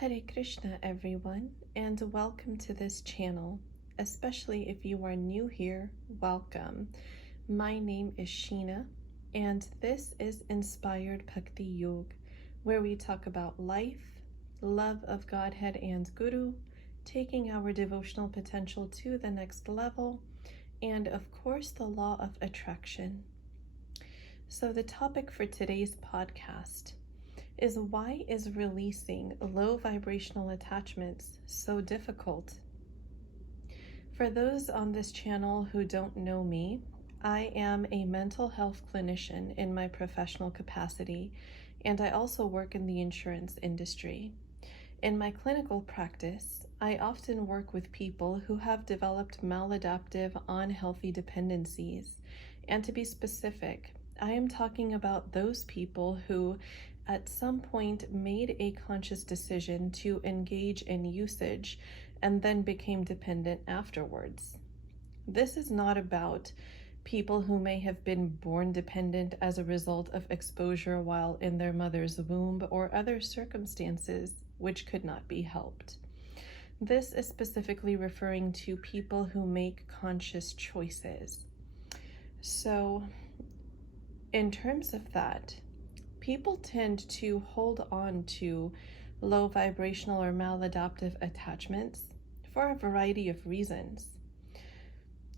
Hare Krishna, everyone, and welcome to this channel. Especially if you are new here, welcome. My name is Sheena, and this is Inspired Bhakti Yoga, where we talk about life, love of Godhead and Guru, taking our devotional potential to the next level, and of course, the law of attraction. So, the topic for today's podcast is why is releasing low vibrational attachments so difficult? For those on this channel who don't know me, I am a mental health clinician in my professional capacity, and I also work in the insurance industry. In my clinical practice, I often work with people who have developed maladaptive, unhealthy dependencies. And to be specific, I am talking about those people who at some point made a conscious decision to engage in usage and then became dependent afterwards. This is not about people who may have been born dependent as a result of exposure while in their mother's womb or other circumstances which could not be helped. This is specifically referring to people who make conscious choices. So, in terms of that, people tend to hold on to low vibrational or maladaptive attachments for a variety of reasons.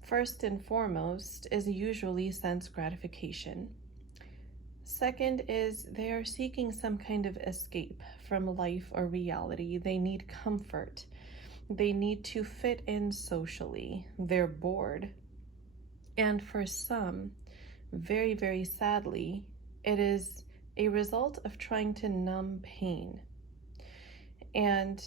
First and foremost is usually sense gratification. Second is they are seeking some kind of escape from life or reality. They need comfort. They need to fit in socially. They're bored. And for some, very, very sadly, it is a result of trying to numb pain. And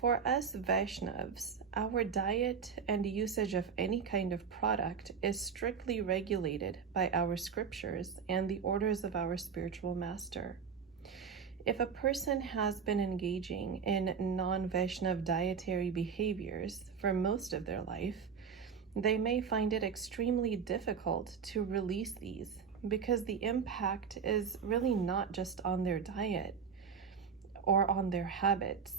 for us Vaishnavas, our diet and usage of any kind of product is strictly regulated by our scriptures and the orders of our spiritual master. If a person has been engaging in non-Vaishnav dietary behaviors for most of their life, they may find it extremely difficult to release these because the impact is really not just on their diet or on their habits.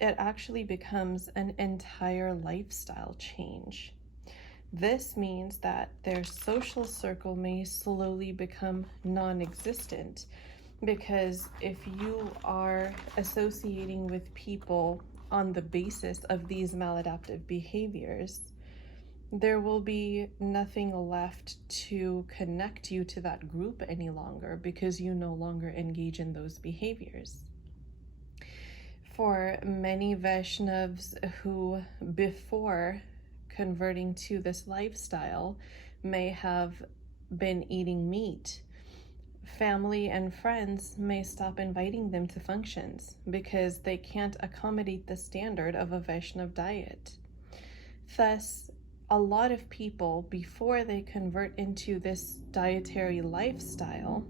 It actually becomes an entire lifestyle change. This means that their social circle may slowly become non-existent, because if you are associating with people on the basis of these maladaptive behaviors, there will be nothing left to connect you to that group any longer because you no longer engage in those behaviors. For many Vaishnavas who, before converting to this lifestyle, may have been eating meat, family and friends may stop inviting them to functions because they can't accommodate the standard of a Vaishnav diet. Thus, a lot of people, before they convert into this dietary lifestyle,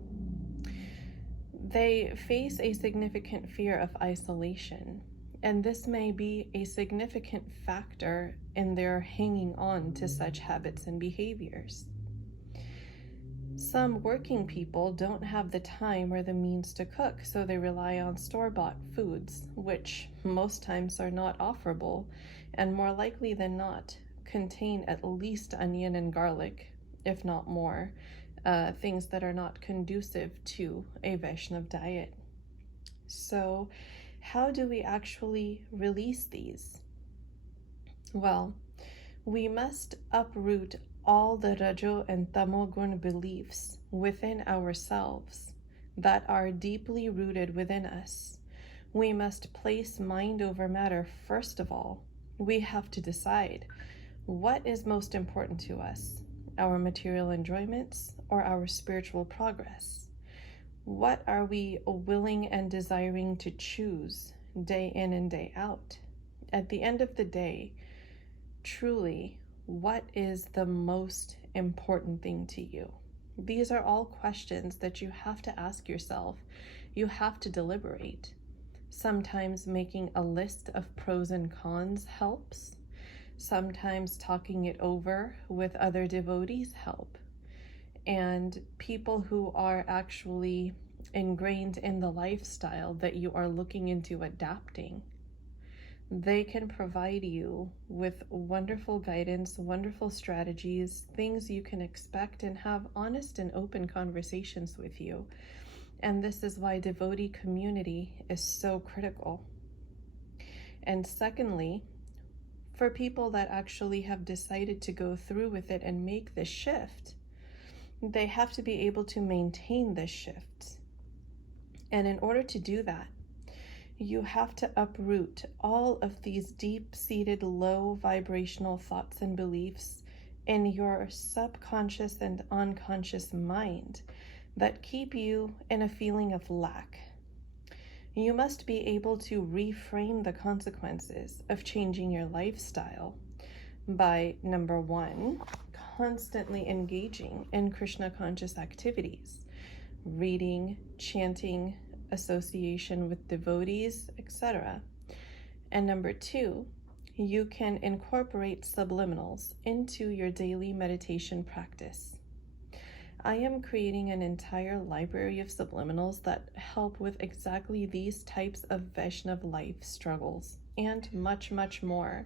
they face a significant fear of isolation, and this may be a significant factor in their hanging on to such habits and behaviors. Some working people don't have the time or the means to cook, so they rely on store-bought foods, which most times are not offerable, and more likely than not, contain at least onion and garlic, if not more, things that are not conducive to a Vaishnav diet. So how do we actually release these? Well, we must uproot all the Rajo and Tamogun beliefs within ourselves that are deeply rooted within us. We must place mind over matter first of all. We have to decide what is most important to us, our material enjoyments or our spiritual progress. What are we willing and desiring to choose day in and day out? At the end of the day, truly, what is the most important thing to you? These are all questions that you have to ask yourself. You have to deliberate. Sometimes making a list of pros and cons helps. Sometimes talking it over with other devotees help. And people who are actually ingrained in the lifestyle that you are looking into adapting. They can provide you with wonderful guidance, wonderful strategies, things you can expect, and have honest and open conversations with you. And this is why devotee community is so critical. And secondly, for people that actually have decided to go through with it and make the shift, they have to be able to maintain this shift. And in order to do that, you have to uproot all of these deep-seated, low vibrational thoughts and beliefs in your subconscious and unconscious mind that keep you in a feeling of lack. You must be able to reframe the consequences of changing your lifestyle by, number one, constantly engaging in Krishna conscious activities, reading, chanting, association with devotees, etc. And number two, you can incorporate subliminals into your daily meditation practice. I am creating an entire library of subliminals that help with exactly these types of Vaishnava life struggles and much, much more.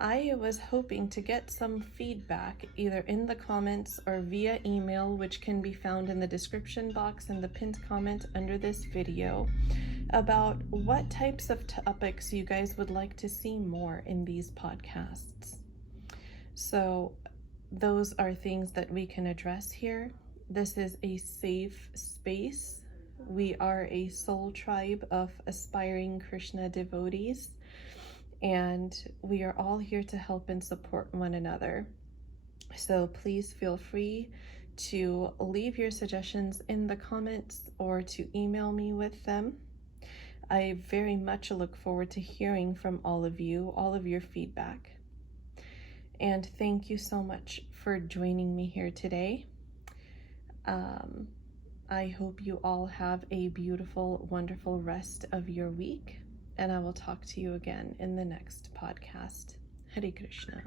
I was hoping to get some feedback either in the comments or via email, which can be found in the description box and the pinned comment under this video, about what types of topics you guys would like to see more in these podcasts. So those are things that we can address here. This is a safe space. We are a soul tribe of aspiring Krishna devotees, and we are all here to help and support one another. So please feel free to leave your suggestions in the comments or to email me with them. I very much look forward to hearing from all of you, all of your feedback. And thank you so much for joining me here today. I hope you all have a beautiful, wonderful rest of your week, and I will talk to you again in the next podcast. Hare Krishna.